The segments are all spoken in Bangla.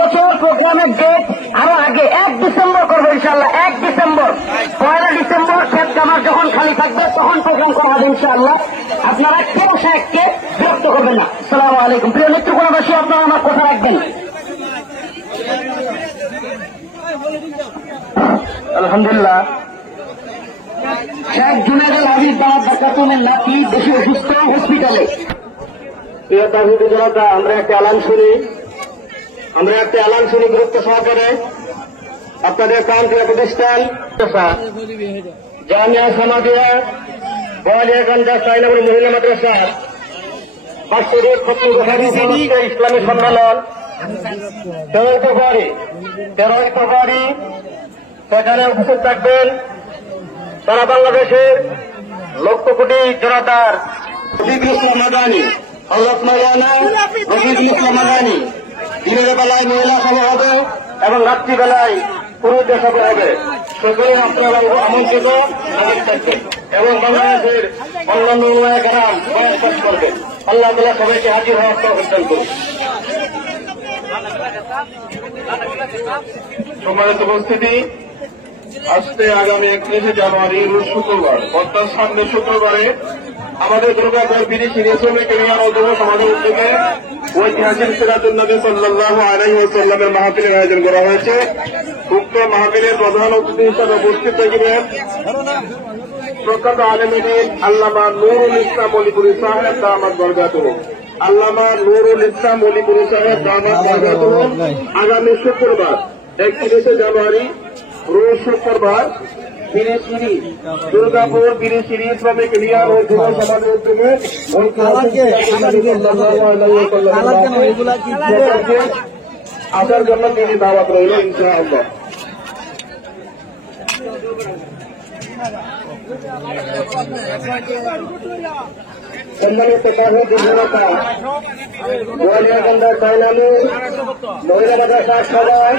বছর প্রোগ্রামের ডেট আরো আগে 1 ডিসেম্বর করবো ইনশাআল্লাহ। 1 ডিসেম্বর, 1 ডিসেম্বর ক্ষেত কামার যখন খালি থাকবে তখন প্রোগ্রাম করা হবে ইনশাআল্লাহ। আপনারা কেউ সাহেবকে বিরক্ত করবেন না। আসসালামু আলাইকুম। প্রিয় নেত্রকোনাবাসী, আপনারা আমার কথা রাখবেন। আলহামদুলিল্লাহ, শেখ জুনায়েদুল হাবিব বাবা বাকাতুমের নাতি বেশি অসুস্থ, হসপিটালে। প্রিয় তাহিদ জনতা, আমরা একটা এলান শুনি গুরুত্ব সহকারে। আপনাদের প্রান্তীয় প্রতিষ্ঠান জামিয়া সামাদিয়া বোয়ালিয়াগঞ্জ সাইনগর মহিলা মাদ্রাসা বাৎসরিক খতম ইসলামী সম্মেলন 13ই ফেব্রুয়ারি সেখানে উপস্থিত থাকবেন সারা বাংলাদেশের লক্ষ কোটি জনতার রফিকুল ইসলাম মাদানী, হযরত মাওলানা রফিকুল ইসলাম মাদানী। দিনের বেলায় মহিলা সভা হবে এবং রাত্রিবেলায় পুরুষদের সভা হবে। সকলে আপনারা আমন্ত্রিত এবং বাংলাদেশের অন্যান্য উলামায়ে-কেরাম বয়ান পেশ করবেন। আল্লাহ তাআলা সবাইকে হাজির হওয়ার তৌফিক দান করুন। সম্মানিত উপস্থিতি, আজকে আগামী 31শে জানুয়ারি রোজ শুক্রবার, অর্থাৎ সামনে শুক্রবারে আমাদের দুর্গাপুর বিদেশি শ্রমিক ইউনিয়ন ও যুব সমাজের উদ্যোগে ঐতিহাসিক সিরাতুন নবী সাল্লাল্লাহু আলাইহি ওয়াসাল্লামের মাহফিলের আয়োজন করা হয়েছে। উক্ত মাহফিলের প্রধান অতিথি হিসেবে উপস্থিত থাকবেন প্রখ্যাত আলেমে দ্বীন আল্লামা নুরুল ইসলাম অলিপুরী সাহেব দামাত বরকাতুহু। আল্লামা নুরুল ইসলাম অলিপুরী সাহেব দামাত বরকাতুহু আগামী শুক্রবার 31শে জানুয়ারি রোজ শুক্রবার দুর্গাপুর বিদেশি শ্রমিক ইউনিয়ন ও যুব সমাজের উদ্যোগে আসার জন্য তিনি দাওয়াত রইল ইনশাআল্লাহ। সম্মানিত বোয়ালিয়াগঞ্জ সাইনামু মহিলা মাদ্রাসার সভায়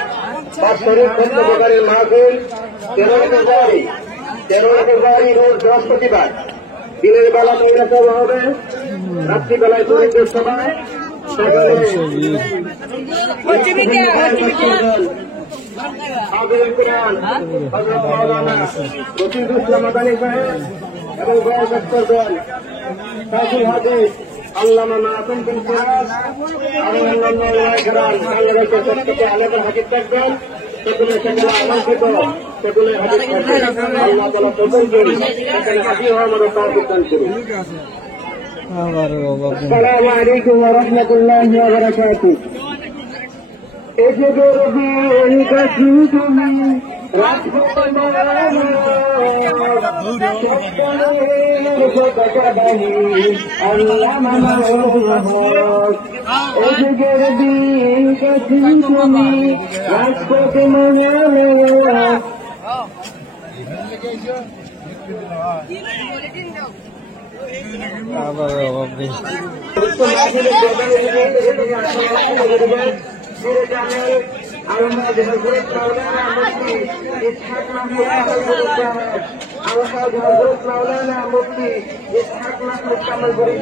বাৎসরিক খতমকারী মাহফিল 13ই ফেব্রুয়ারি রোজ বৃহস্পতিবার। দিনের বেলা মহিলা সভা হবে, রাত্রিবেলায় পুরুষদের সভায় রফিকুল ইসলাম মাদানী সাহেব এবং বয়ান করবেন কাজী হাদিস আল্লামা মাসুম বিন সিরাজ এবং অন্যান্য উলামায়ে-কেরাম বাংলাদেশের প্রত্যেকে আলেমের হাজির থাকবেন। সেগুলো আমন্ত্রিত, সেগুলো হাজির থাকবেন। আল্লাহ তাআলা সকলকে সেখানে হাজির হওয়ার মতো তৌফিক দান করুন। আসসালামু আলাইকুম ওয়া রাহমাতুল্লাহি ওয়া বারাকাতুহু। এ যুগের বীর কাছে তুমি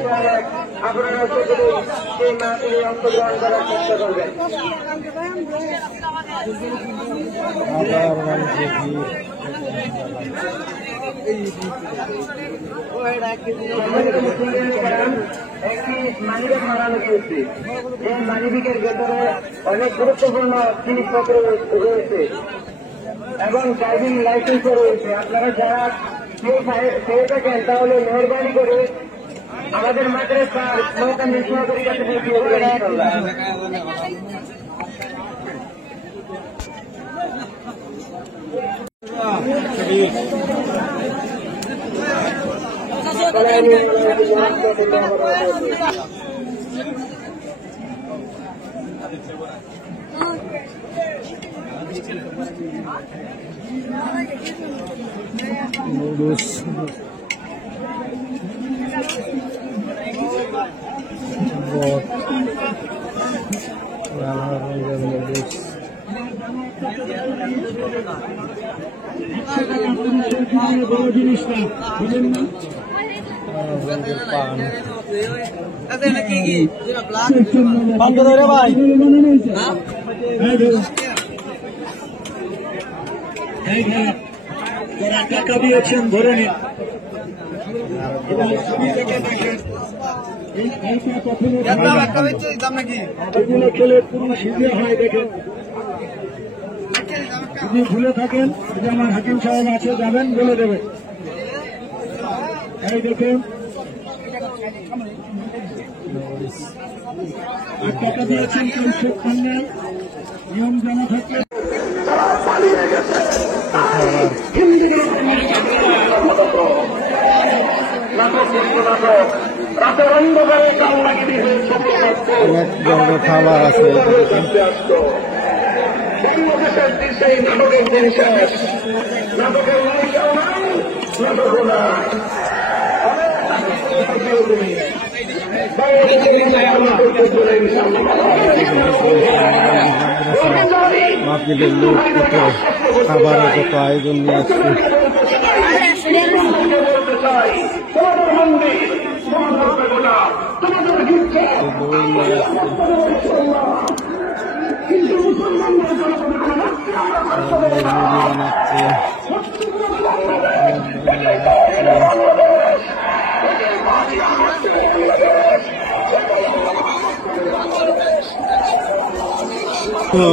রাখো আপনারা সকলে সেই মাহফিলে অংশগ্রহণ করার চেষ্টা করবেন। একটি মানিব্যাগ বানানো হয়েছে, এই মানিব্যাগের ভেতরে অনেক গুরুত্বপূর্ণ জিনিসপত্র রয়েছে এবং ড্রাইভিং লাইসেন্সও রয়েছে। আপনারা যারা পেয়ে থাকেন তাহলে মেহরবানি করে আমাদের মাদ্রাসার সহকারী সহকারী কাছে দিয়ে দেবেন ইনশাআল্লাহ। ভাই যারা টাকা দিয়েছেন ধরে নিন। এগুলো খেলে পুরো সিজে হয় দেখেন। যদি ভুলে থাকেন যে আমার হাকিম সাহেব আছে যাবেন বলে দেবে। এই দেখেন আর টাকা দিয়েছেন কেউ শোধ করলেন নিয়ম জানা থাকলে অনেক ধরনের খাবার আছে। বাংলাদেশের দেশে নাটকের দিন শেষ, নাটকের নায়িকাও নাই, নাটকও নাই। মাহফিলের লোক কত, খাবারের কত আয়োজন নিয়ে আসছে। তোমাদের মন্দির, তোমাদের বেগুনা, তোমাদের গির্জা, কিন্তু মুসলমানদের জনগণের কোনো বানাচ্ছে তো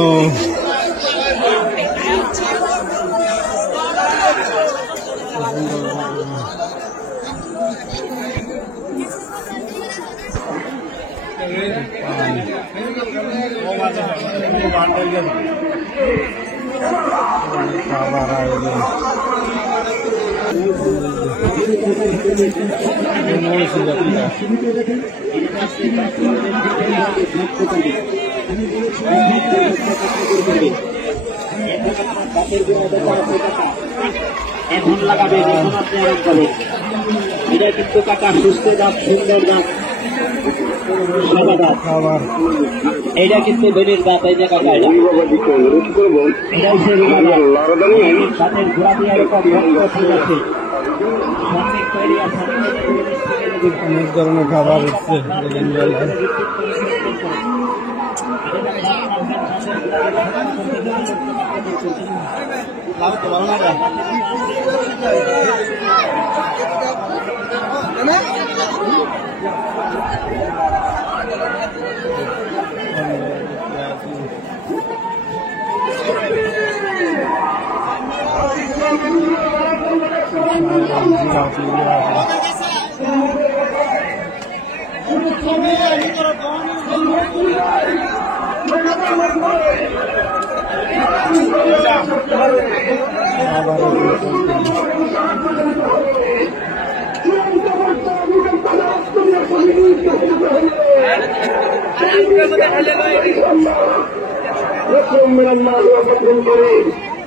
খাবার আয়োজন এখন লাগাবে যখন আপনি আরোপ করেন। এটা কিন্তু কাকা সুস্থ গাছ, সুন্দর গাছ, সাদা গাছ। খাবার এইটা কিন্তু বেলের গাছ। এই যে কাকা এটা গাছের ঘোড়া দিয়ে এরকম ফুল আছে। অনেক ধরনের খাবার হচ্ছে।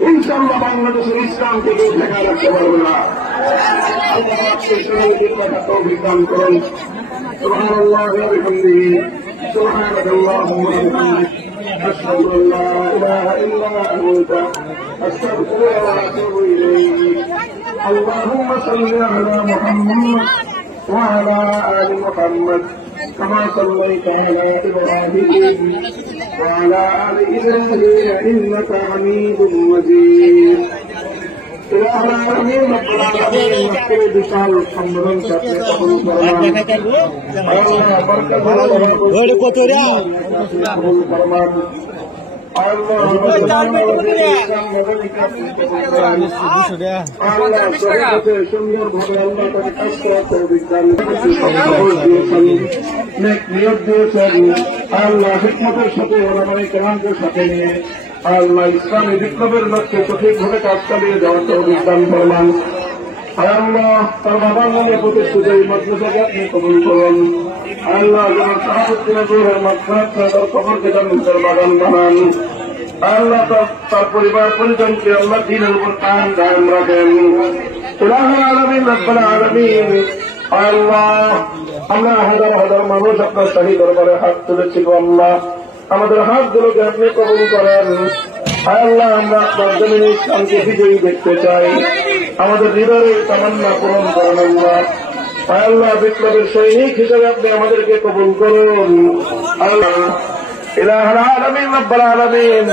ইনশাল্লাহ বাংলাদেশের ইসলাম থেকে ঠেকা রাখতে পারবে না। অভিজ্ঞান করুন। সুবহানাল্লাহ ওয়া বিহামদিহি, সুবহানাল্লাহুম্মা ওয়া বিহামদিহি, আশহাদু আন লা ইলাহা ইল্লা আনতা, আস্তাগফিরুকা ওয়া আতুবু ইলাইক। আল্লাহুম্মা সাল্লি আলা মুহাম্মাদ ওয়া আলা আলি মুহাম্মাদ কামা সাল্লাইতা আলা ইব্রাহিম وعلى آل إبراهيم إنك حميد مجيد. আল্লাহ ইসলামী বিপ্লবের লক্ষ্যে সঠিকভাবে কাজ চালিয়ে যাওয়ার তৌফিক দান করলাম। আল্লাহ তার বাবার নামে প্রতিষ্ঠিত এই মাদ্রাসাকে আপনি কবুল করুন। আল্লাহ যেমন সাহাবুদ্দিনের মাদ্রাসা তার কবরকে জান্নাতের বাগান বানান। আল্লাহ তার পরিবার পরিজনকে আল্লাহ দ্বীনের উপর কায়েম দায়েম রাখেন। ইলাহুল আলামিন রব্বুল আলামিন। আল্লাহ আমরা হাজার হাজার মানুষ আপনার শাহী দরবারে হাত তুলেছি। আল্লাহ আমাদের হাতগুলোকে আপনি কবুল করেন। আল্লাহ আমরা আপনার জমিনে ইসলামকে বিজয়ী দেখতে চাই। আমাদের হৃদয়ের তামান্না পূরণ করেন। আল্লাহ আল্লাহ বিপ্লবের সৈনিক হিসেবে আপনি আমাদেরকে কবুল করুন। আল্লাহ ইলাহুল আলামিন রব্বুল আলামিন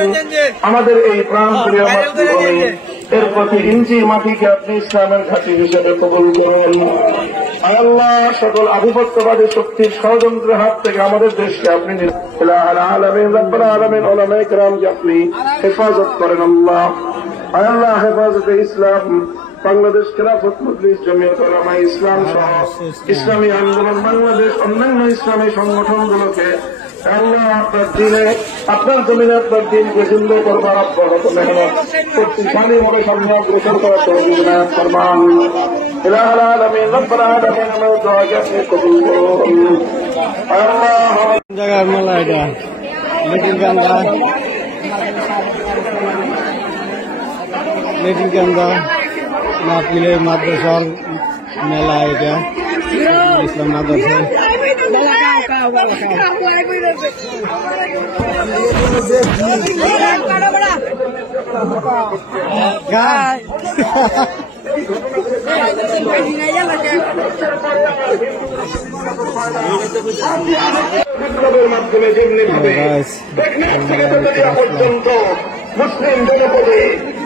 আমাদের এই প্রাণপ্রিয় মাতৃভূমি এর প্রতি ইঞ্চি মাটিকে আপনি ইসলামের ঘাঁটি হিসেবে কবুল করুন। আল্লাহ সকল আধিপত্যবাদী শক্তির ষড়যন্ত্রের হাত থেকে আমাদের দেশকে আপনি ইলাহুল আলামিন রব্বুল আলামিন উলামায়ে কেরামকে আপনি হেফাজত করেন। আল্লাহ হেফাজতে ইসলাম বাংলাদেশ খেলাফত মজলিস জমিয়ত উলামায়ে ইসলাম সহ ইসলামী আন্দোলন বাংলাদেশ অন্যান্য ইসলামী সংগঠনগুলোকে আল্লাহ আপনার দিনে আপনার জমিনে আপনার দিনকে জিন্দা করবার অব্যাহত মেহনত শক্তিশালী ভাবে সামনে অগ্রসর করার তৌফিক এনায়েত ফরমান। ইলাহুল আলামিন রব্বুল আলামিন আমাদের দোয়াকে আপনি কবুল করুন। আল্লাহ জায়গার মেলা এটা লেটিনকান্দা মাহফিলের মাদ্রাসার মেলা এটা ইসলাম মাদ্রাসা বিপ্লবের মাধ্যমে যেমনি ভাবে পর্যন্ত মুসলিম জনপদে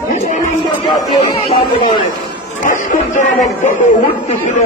মুসলমানদের জাতীয় সাধনায় ভাস্কর্যের মধ্যে উঠতেছিল